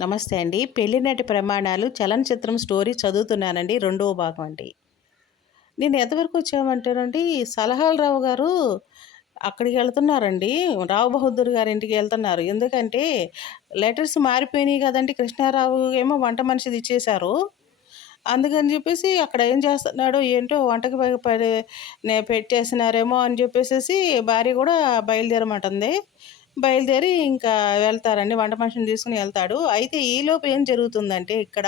నమస్తే అండి. పెళ్ళినాటి ప్రమాణాలు చలనచిత్రం స్టోరీ చదువుతున్నానండి. రెండవ భాగం అండి. నేను ఎంతవరకు వచ్చామంటేనండి సలహాల రావు గారు అక్కడికి వెళ్తున్నారండి. రావు బహదూర్ గారి ఇంటికి వెళ్తున్నారు. ఎందుకంటే లెటర్స్ మారిపోయినాయి కదండి. కృష్ణారావు ఏమో వంట మనిషిది ఇచ్చేశారు. అందుకని చెప్పేసి అక్కడ ఏం చేస్తున్నాడో ఏంటో వంటకి ప- పడి పెట్టేసినారేమో అని చెప్పేసి భార్య కూడా బయలుదేరమంటుంది. బయలుదేరి ఇంకా వెళ్తారండి. వంట మనిషిని తీసుకుని వెళ్తాడు. అయితే ఈలోపు ఏం జరుగుతుందంటే ఇక్కడ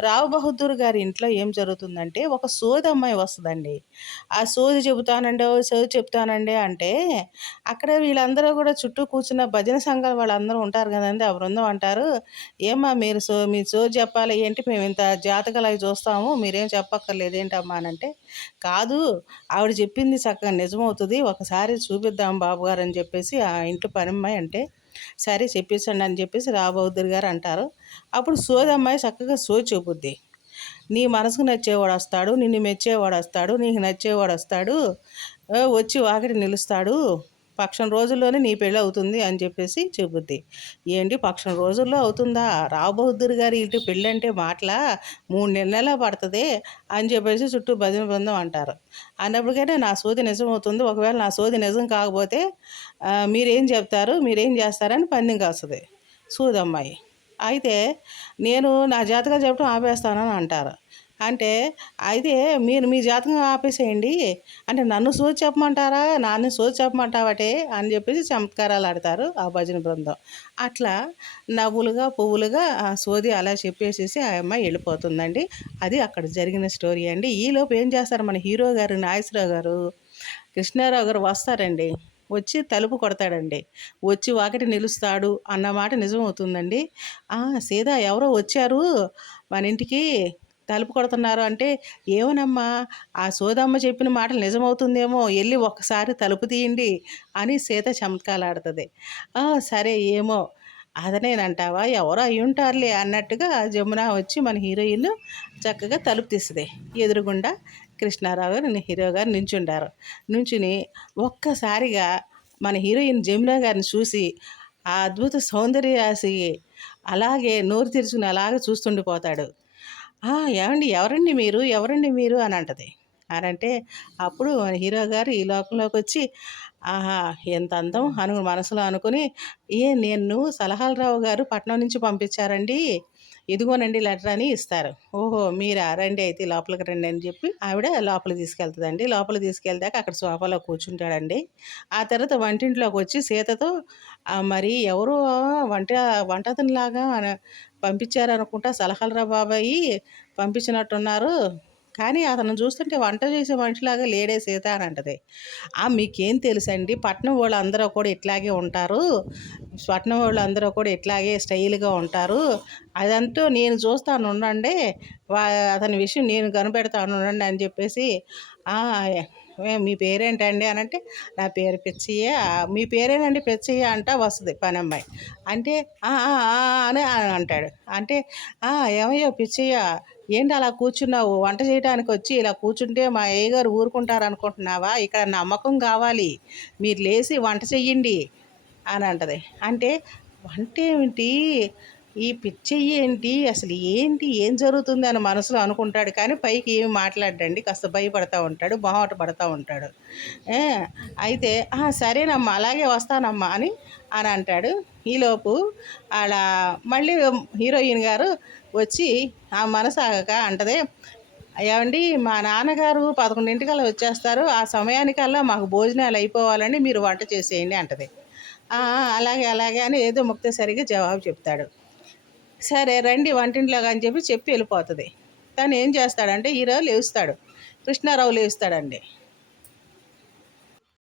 రావు బహదూర్ గారి ఇంట్లో ఏం జరుగుతుందంటే ఒక సోది అమ్మాయి వస్తుందండి. ఆ సోది చెబుతానండి ఓ సోది చెప్తానండి అంటే అక్కడ వీళ్ళందరూ కూడా చుట్టూ కూర్చున్న భజన సంఘాలు వాళ్ళందరూ ఉంటారు కదండి. ఆ బృందం అంటారు ఏమ్మా మీరు సో మీ సోది చెప్పాలి. ఏంటి మేము ఇంత జాతకాలు అవి చూస్తాము. మీరేం చెప్పక్కర్లేదు. ఏంటమ్మా? అని అంటే కాదు ఆవిడ చెప్పింది చక్కగా నిజమవుతుంది. ఒకసారి చూపిద్దాం బాబు గారు అని చెప్పేసి ఆ ఇంట్లో పని అమ్మాయి అంటే సరే చెప్పేసండి అని చెప్పేసి రాబౌద్దరు గారు అంటారు. అప్పుడు సోది అమ్మాయి చక్కగా సోది చూపుద్ది. నీ మనసుకు నచ్చేవాడు వస్తాడు నిన్ను మెచ్చేవాడు వస్తాడు నీకు నచ్చేవాడు వస్తాడు వచ్చి వాకిటి నిలుస్తాడు పక్షం రోజుల్లోనే నీ పెళ్ళి అవుతుంది అని చెప్పేసి చెబుద్ది. ఏంటి? పక్షం రోజుల్లో అవుతుందా? రాబోద్దురు గారి ఇంటి పెళ్ళి అంటే మాటలా మూడు నెలల పడుతుంది అని చెప్పేసి చుట్టూ భజన బృందం అంటారు. అన్నప్పటికైనా నా సోది నిజం అవుతుంది ఒకవేళ నా సోది నిజం కాకపోతే మీరేం చెప్తారు? మీరేం చేస్తారని పందెం కాస్తుంది. సూదమ్మాయి. అయితే నేను నా జాతకం చెప్పడం ఆపేస్తానని అంటారు. అంటే అయితే మీరు మీ జాతకం ఆపేసేయండి. అంటే నన్ను సోది చెప్పమంటారా? నన్ను సోది చెప్పమంటావటే? అని చెప్పేసి చమత్కారాలు ఆడతారు ఆ భజన బృందం. అట్లా నవ్వులుగా పువ్వులుగా సోది అలా చెప్పేసేసి ఆ అమ్మాయి వెళ్ళిపోతుందండి. అది అక్కడ జరిగిన స్టోరీ అండి. ఈలోపు ఏం చేస్తారు మన హీరో గారు నాగేశ్వరరావు గారు? కృష్ణారావు గారు వస్తారండి. వచ్చి తలుపు కొడతాడండి. వచ్చి వాకిటి నిలుస్తాడు అన్నమాట నిజమవుతుందండి. అవుతుందండి సీదా ఎవరో వచ్చారు మన ఇంటికి. తలుపు కొడుతున్నారు అంటే ఏమనమ్మా ఆ సోదమ్మ చెప్పిన మాటలు నిజమవుతుందేమో వెళ్ళి ఒక్కసారి తలుపు తీయండి అని సీత చమత్కాలాడుతుంది. సరే ఏమో అదనేనంటావా ఎవరో అయి ఉంటారులే అన్నట్టుగా జమున వచ్చి మన హీరోయిన్ చక్కగా తలుపు తీస్తుంది. ఎదురుగుండా కృష్ణారావు గారు హీరో గారు నించుండారు. నుంచుని ఒక్కసారిగా మన హీరోయిన్ జమున గారిని చూసి ఆ అద్భుత సౌందర్యాసి అలాగే నోరు తెరుచుకుని అలాగే చూస్తుండిపోతాడు. ఏమండి ఎవరండి మీరు? ఎవరండి మీరు? అని అంటది. అని అంటే అప్పుడు మన హీరో గారు ఈ లోకంలోకి వచ్చి ఆహా! ఎంత అందం అను మనసులో అనుకుని ఏ నేను సలహాలరావు గారు పట్నం నుంచి పంపించారండి? ఇదిగోనండి లెటర్ అని ఇస్తారు. ఓహో! మీరా? రండి అయితే లోపలికి రండి అని చెప్పి ఆవిడ లోపలికి తీసుకెళ్తుందండి. లోపల తీసుకెళ్తాక అక్కడ సోఫాలో కూర్చుంటాడండి. ఆ తర్వాత వంటింట్లోకి వచ్చి సీతతో మరి ఎవరు వంట వంటతనిలాగా పంపించారనుకుంటా సలహాలరా బాబాయి పంపించినట్టున్నారు. కానీ అతను చూస్తుంటే వంట చేసే మనిషిలాగా లేడే సీత అని అంటది. ఆ మీకేం తెలుసండి? పట్నం వాళ్ళు అందరూ కూడా ఇట్లాగే ఉంటారు. పట్నం వాళ్ళు అందరూ కూడా ఇట్లాగే స్టైల్గా ఉంటారు. అదంతా నేను చూస్తాను ఉండండి. వా అతని విషయం నేను కనిపెడతాను ఉండండి అని చెప్పేసి మీ పేరేంటండి అని అంటే నా పేరు పిచ్చయ్య. మీ పేరేనండి పిచ్చయ్య అంట వస్తుంది పని అమ్మాయి అంటే అని అని అంటాడు. అంటే ఏమయ్యో పిచ్చయ్య ఏంటి అలా కూర్చున్నావు? వంట చేయడానికి వచ్చి ఇలా కూర్చుంటే మా అయ్యగారు ఊరుకుంటారు అనుకుంటున్నావా ఇక్కడ నమ్మకం కావాలి. మీరు లేచి వంట చెయ్యండి అని అంటది. అంటే వంట ఏమిటి ఈ పిచ్చి ఏంటి? అసలు ఏంటి? ఏం జరుగుతుంది అని మనసులో అనుకుంటాడు. కానీ పైకి ఏమి మాట్లాడండి కాస్త భయపడతా ఉంటాడు మొహమాట పడతా ఉంటాడు. అయితే సరేనమ్మా అలాగే వస్తానమ్మా అని అని అంటాడు. ఈలోపు ఆడ మళ్ళీ హీరోయిన్ గారు వచ్చి ఆ మనసాగక అంటదే ఏమండి మా నాన్నగారు పదకొండింటికల్లా వచ్చేస్తారు. ఆ సమయానికల్లా మాకు భోజనాలు అయిపోవాలని మీరు వంట చేసేయండి అంటది. అలాగే అలాగే అని ఏదో ముక్తసరిగా జవాబు చెప్తాడు. సరే రండి వంటింట్లోకి అని చెప్పి చెప్పి వెళ్ళిపోతుంది. తను ఏం చేస్తాడంటే ఈరోజు లేవుస్తాడు కృష్ణారావు లేవుస్తాడండి